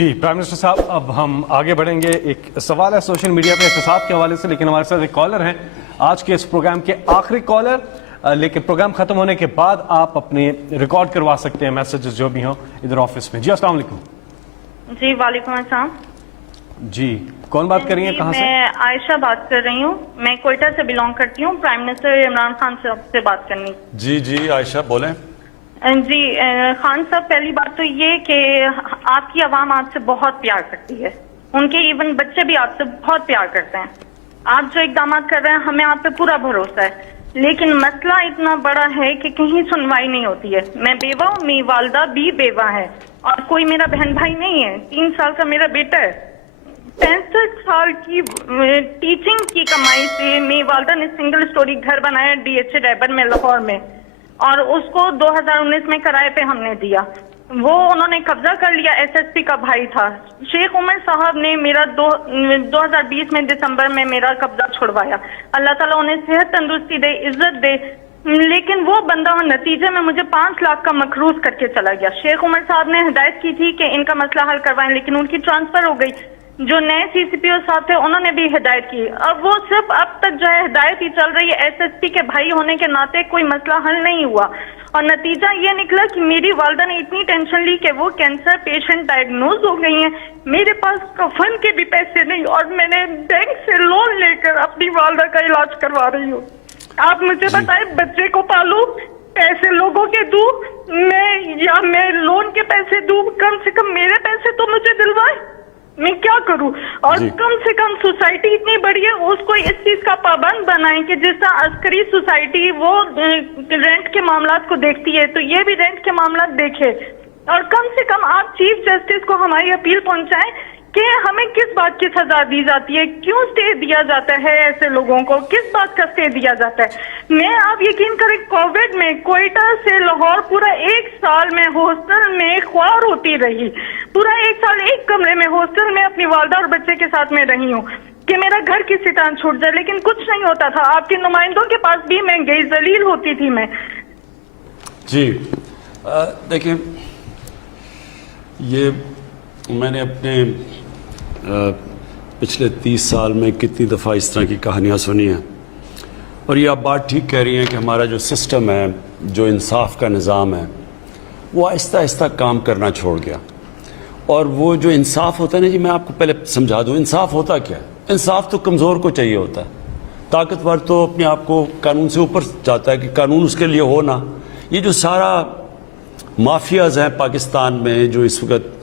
G prime minister صاحب، اب ہم آگے بڑھیں گے. ایک سوال ہے سوشل میڈیا پہ احتساب کے حوالے سے، لیکن ہمارے ساتھ ایک کالر ہیں آج کے اس پروگرام کے آخری کالر. لیکن پروگرام ختم ہونے کے بعد آپ اپنے ریکارڈ کروا سکتے ہیں میسیجز جو بھی ہوں ادھر آفس میں. جی السلام علیکم. جی وعلیکم السلام. جی کون بات کر رہی ہیں، کہاں سے؟ میں عائشہ بات کر رہی ہوں، میں کوئٹہ سے بلانگ کرتی ہوں. پرائم منسٹر عمران خان صاحب سے بات کرنی. جی عائشہ بولیں. جی خان صاحب، پہلی بات تو یہ کہ آپ کی عوام آپ سے بہت پیار کرتی ہے، ان کے ایون بچے بھی آپ سے بہت پیار کرتے ہیں. آپ جو اقدامات کر رہے ہیں ہمیں آپ پہ پورا بھروسہ ہے، لیکن مسئلہ اتنا بڑا ہے کہ کہیں سنوائی نہیں ہوتی ہے. میں بیوہ ہوں، میری والدہ بھی بیوہ ہے اور کوئی میرا بہن بھائی نہیں ہے. 3 سال کا میرا بیٹا ہے. 65 سال کی ٹیچنگ کی کمائی سے میری والدہ نے سنگل سٹوری گھر بنایا DH ریبن میں لاہور میں، اور اس کو 2019 میں کرائے پہ ہم نے دیا. وہ انہوں نے قبضہ کر لیا. SSP کا بھائی تھا شیخ عمر صاحب نے میرا 2020 میں دسمبر میں میرا قبضہ چھڑوایا. اللہ تعالیٰ انہیں صحت تندرستی دے، عزت دے. لیکن وہ بندہ نتیجے میں مجھے 5 لاکھ کا مقروض کر کے چلا گیا. شیخ عمر صاحب نے ہدایت کی تھی کہ ان کا مسئلہ حل کروائیں، لیکن ان کی ٹرانسفر ہو گئی. جو نئے CCPO صاحب تھے انہوں نے بھی ہدایت کی. اب وہ صرف اب تک جو ہے ہدایت ہی چل رہی ہے. SSP کے بھائی ہونے کے ناطے کوئی مسئلہ حل نہیں ہوا، اور نتیجہ یہ نکلا کہ میری والدہ نے اتنی ٹینشن لی کہ وہ کینسر پیشنٹ ڈائگنوز ہو گئی ہیں. میرے پاس کفن کے بھی پیسے نہیں، اور میں نے بینک سے لون لے کر اپنی والدہ کا علاج کروا رہی ہوں. آپ مجھے بتائیں، بچے کو پالوں، پیسے لوگوں کے دوں میں لون کے پیسے دوں؟ کم سے کم میرے پیسے تو مجھے دلوائے. میں کیا کروں؟ اور کم سے کم سوسائٹی اتنی بڑی ہے، اس کو اس چیز کا پابند بنائیں کہ جس طرح عسکری سوسائٹی وہ رینٹ کے معاملات کو دیکھتی ہے تو یہ بھی رینٹ کے معاملات دیکھے. اور کم سے کم آپ چیف جسٹس کو ہماری اپیل پہنچائیں کہ ہمیں کس بات کی سزا دی جاتی ہے، کیوں سٹے دیا جاتا ہے ایسے لوگوں کو، کس بات کا سٹے دیا جاتا ہے. میں آپ یقین کریں کووڈ میں کوئٹہ سے لاہور پورا 1 سال میں ہاسٹل میں خوار ہوتی رہی. پورا 1 سال ایک کمرے میں ہاسٹل میں اپنی والدہ اور بچے کے ساتھ میں رہی ہوں کہ میرا گھر کسی طرح چھوٹ جائے، لیکن کچھ نہیں ہوتا تھا. آپ کے نمائندوں کے پاس بھی میں گئی، ذلیل ہوتی تھی میں. جی دیکھیں، یہ میں نے اپنے پچھلے 30 سال میں کتنی دفعہ اس طرح کی کہانیاں سنی ہیں، اور یہ آپ بات ٹھیک کہہ رہی ہیں کہ ہمارا جو سسٹم ہے، جو انصاف کا نظام ہے، وہ آہستہ آہستہ کام کرنا چھوڑ گیا. اور وہ جو انصاف ہوتا ہے نا جی، میں آپ کو پہلے سمجھا دوں انصاف ہوتا کیا ہے. انصاف تو کمزور کو چاہیے ہوتا ہے، طاقتور تو اپنے آپ کو قانون سے اوپر چاہتا ہے کہ قانون اس کے لیے ہو نا. یہ جو سارا مافیاز ہیں پاکستان میں جو اس وقت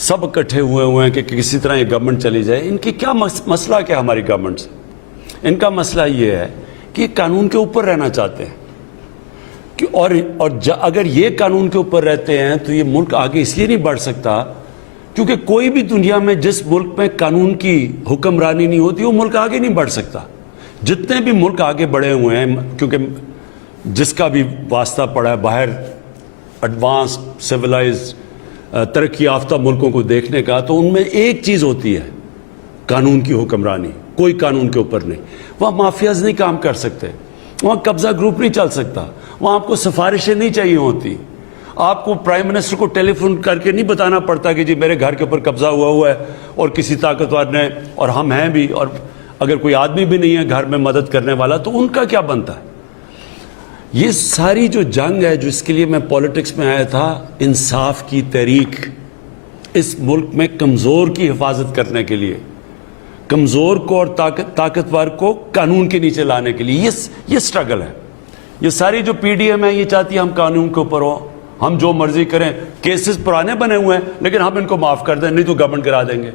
سب اکٹھے ہوئے ہیں کہ کسی طرح یہ گورنمنٹ چلی جائے، ان کی کیا مسئلہ کیا ہماری گورنمنٹ سے؟ ان کا مسئلہ یہ ہے کہ یہ قانون کے اوپر رہنا چاہتے ہیں اور اگر یہ قانون کے اوپر رہتے ہیں تو یہ ملک آگے اس لیے نہیں بڑھ سکتا کیونکہ کوئی بھی دنیا میں جس ملک میں قانون کی حکمرانی نہیں ہوتی وہ ملک آگے نہیں بڑھ سکتا. جتنے بھی ملک آگے بڑھے ہوئے ہیں، کیونکہ جس کا بھی واسطہ پڑا ہے باہر ایڈوانس سویلائز ترقی یافتہ ملکوں کو دیکھنے کا، تو ان میں ایک چیز ہوتی ہے قانون کی حکمرانی. کوئی قانون کے اوپر نہیں. وہاں مافیاز نہیں کام کر سکتے، وہاں قبضہ گروپ نہیں چل سکتا، وہاں آپ کو سفارشیں نہیں چاہیے ہوتی. آپ کو پرائم منسٹر کو ٹیلی فون کر کے نہیں بتانا پڑتا کہ جی میرے گھر کے اوپر قبضہ ہوا ہے اور کسی طاقتور نے، اور ہم ہیں بھی، اور اگر کوئی آدمی بھی نہیں ہے گھر میں مدد کرنے والا تو ان کا کیا بنتا ہے. یہ ساری جو جنگ ہے جو اس کے لیے میں پولیٹکس میں آیا تھا، انصاف کی تحریک، اس ملک میں کمزور کی حفاظت کرنے کے لیے، کمزور کو اور طاقتور کو قانون کے نیچے لانے کے لیے یہ سٹرگل ہے. یہ ساری جو PDM ہے یہ چاہتی ہے ہم قانون کے اوپر ہو، ہم جو مرضی کریں. کیسز پرانے بنے ہوئے ہیں لیکن ہم ان کو معاف کر دیں، نہیں تو گورنمنٹ کرا دیں گے.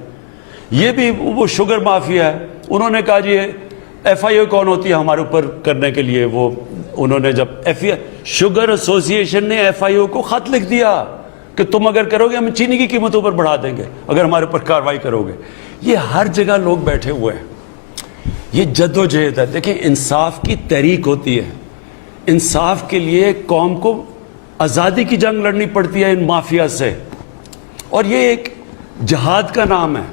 یہ بھی وہ شوگر مافیا ہے، انہوں نے کہا جی FIO کون ہوتی ہے ہمارے اوپر کرنے کے لیے. وہ انہوں نے جب شوگر ایسوسی ایشن نے FIO کو خط لکھ دیا کہ تم اگر کرو گے ہم چینی کی قیمتوں پر بڑھا دیں گے اگر ہمارے اوپر کارروائی کرو گے. یہ ہر جگہ لوگ بیٹھے ہوئے ہیں. یہ جد و جہد ہے. دیکھیں انصاف کی تحریک ہوتی ہے، انصاف کے لیے قوم کو آزادی کی جنگ لڑنی پڑتی ہے ان مافیا سے، اور یہ ایک جہاد کا نام ہے.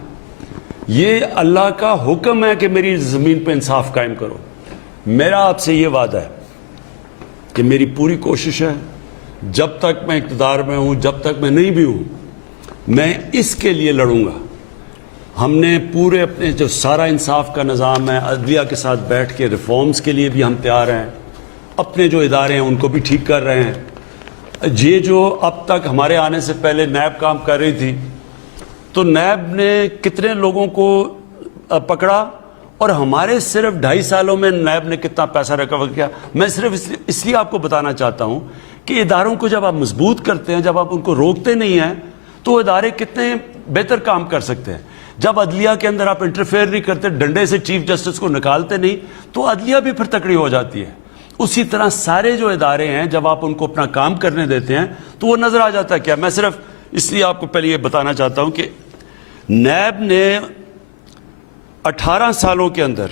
یہ اللہ کا حکم ہے کہ میری زمین پہ انصاف قائم کرو. میرا آپ سے یہ وعدہ ہے کہ میری پوری کوشش ہے جب تک میں اقتدار میں ہوں، جب تک میں نہیں بھی ہوں، میں اس کے لیے لڑوں گا. ہم نے پورے اپنے جو سارا انصاف کا نظام ہے عدلیہ کے ساتھ بیٹھ کے ریفارمز کے لیے بھی ہم تیار ہیں. اپنے جو ادارے ہیں ان کو بھی ٹھیک کر رہے ہیں. یہ جو اب تک ہمارے آنے سے پہلے نیب کام کر رہی تھی تو نیب نے کتنے لوگوں کو پکڑا اور ہمارے صرف 2.5 سالوں میں نیب نے کتنا پیسہ ریکور کیا. میں صرف اس لیے آپ کو بتانا چاہتا ہوں کہ اداروں کو جب آپ مضبوط کرتے ہیں, جب آپ ان کو روکتے نہیں ہیں تو ادارے کتنے بہتر کام کر سکتے ہیں. جب عدلیہ کے اندر آپ انٹرفیئر نہیں کرتے, ڈنڈے سے چیف جسٹس کو نکالتے نہیں, تو عدلیہ بھی پھر تکڑی ہو جاتی ہے. اسی طرح سارے جو ادارے ہیں جب آپ ان کو اپنا کام کرنے دیتے ہیں تو وہ نظر آ جاتا ہے. کیا میں صرف اس لیے آپ کو پہلے یہ بتانا چاہتا ہوں کہ نیب نے 18 سالوں کے اندر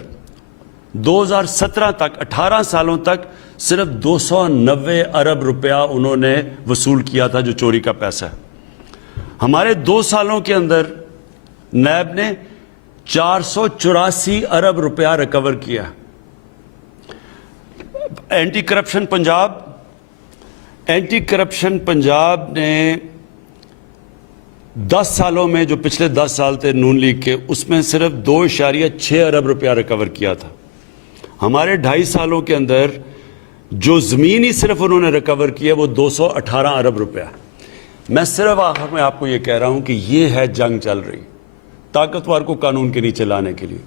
2017 تک 18 سالوں تک صرف 290 ارب روپیہ انہوں نے وصول کیا تھا جو چوری کا پیسہ ہے. ہمارے 2 سالوں کے اندر نیب نے 484 ارب روپیہ ریکور کیا. اینٹی کرپشن پنجاب نے 10 سالوں میں, جو پچھلے 10 سال تھے نون لیگ کے, اس میں صرف 2.6 ارب روپیہ ریکور کیا تھا. ہمارے 2.5 سالوں کے اندر جو زمین ہی صرف انہوں نے ریکور کیا وہ 218 ارب روپیہ. میں صرف آخر میں آپ کو یہ کہہ رہا ہوں کہ یہ ہے جنگ چل رہی طاقتور کو قانون کے نیچے لانے کے لیے.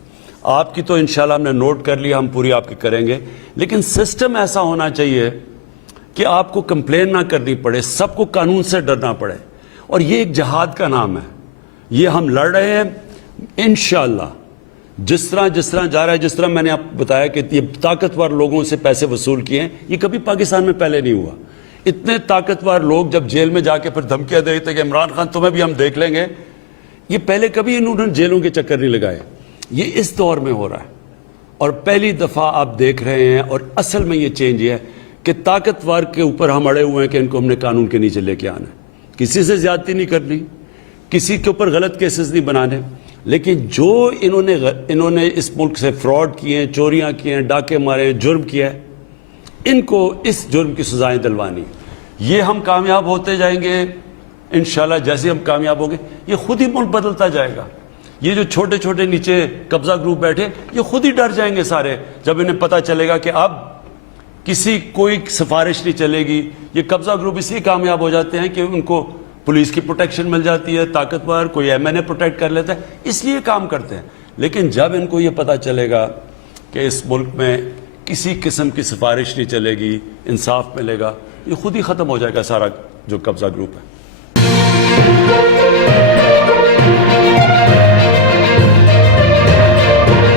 آپ کی تو انشاءاللہ ہم نے نوٹ کر لیا, ہم پوری آپ کی کریں گے, لیکن سسٹم ایسا ہونا چاہیے کہ آپ کو کمپلین نہ کرنی پڑے, سب کو قانون سے ڈرنا پڑے. اور یہ ایک جہاد کا نام ہے, یہ ہم لڑ رہے ہیں انشاءاللہ. جس طرح جا رہا ہے, جس طرح میں نے آپ کو بتایا کہ یہ طاقتور لوگوں سے پیسے وصول کیے ہیں, یہ کبھی پاکستان میں پہلے نہیں ہوا. اتنے طاقتور لوگ جب جیل میں جا کے پھر دھمکیاں دے رہے تھے کہ عمران خان تمہیں بھی ہم دیکھ لیں گے, یہ پہلے کبھی انہوں نے جیلوں کے چکر نہیں لگائے. یہ اس دور میں ہو رہا ہے اور پہلی دفعہ آپ دیکھ رہے ہیں. اور اصل میں یہ چینج یہ ہے کہ طاقتور کے اوپر ہم اڑے ہوئے ہیں کہ ان کو ہم نے قانون کے نیچے لے کے آنا ہے. کسی سے زیادتی نہیں کرنی, کسی کے اوپر غلط کیسز نہیں بنانے, لیکن جو انہوں نے اس ملک سے فراڈ کیے ہیں, چوریاں کی ہیں, ڈاکے مارے ہیں, جرم کیا ہے, ان کو اس جرم کی سزائیں دلوانی. یہ ہم کامیاب ہوتے جائیں گے انشاءاللہ. جیسے ہم کامیاب ہوں گے یہ خود ہی ملک بدلتا جائے گا. یہ جو چھوٹے چھوٹے نیچے قبضہ گروپ بیٹھے یہ خود ہی ڈر جائیں گے سارے, جب انہیں پتہ چلے گا کہ اب کسی کوئی سفارش نہیں چلے گی. یہ قبضہ گروپ اس لیے کامیاب ہو جاتے ہیں کہ ان کو پولیس کی پروٹیکشن مل جاتی ہے, طاقتور کوئی ایم این اے پروٹیکٹ کر لیتا ہے, اس لیے کام کرتے ہیں. لیکن جب ان کو یہ پتہ چلے گا کہ اس ملک میں کسی قسم کی سفارش نہیں چلے گی, انصاف ملے گا, یہ خود ہی ختم ہو جائے گا سارا جو قبضہ گروپ ہے.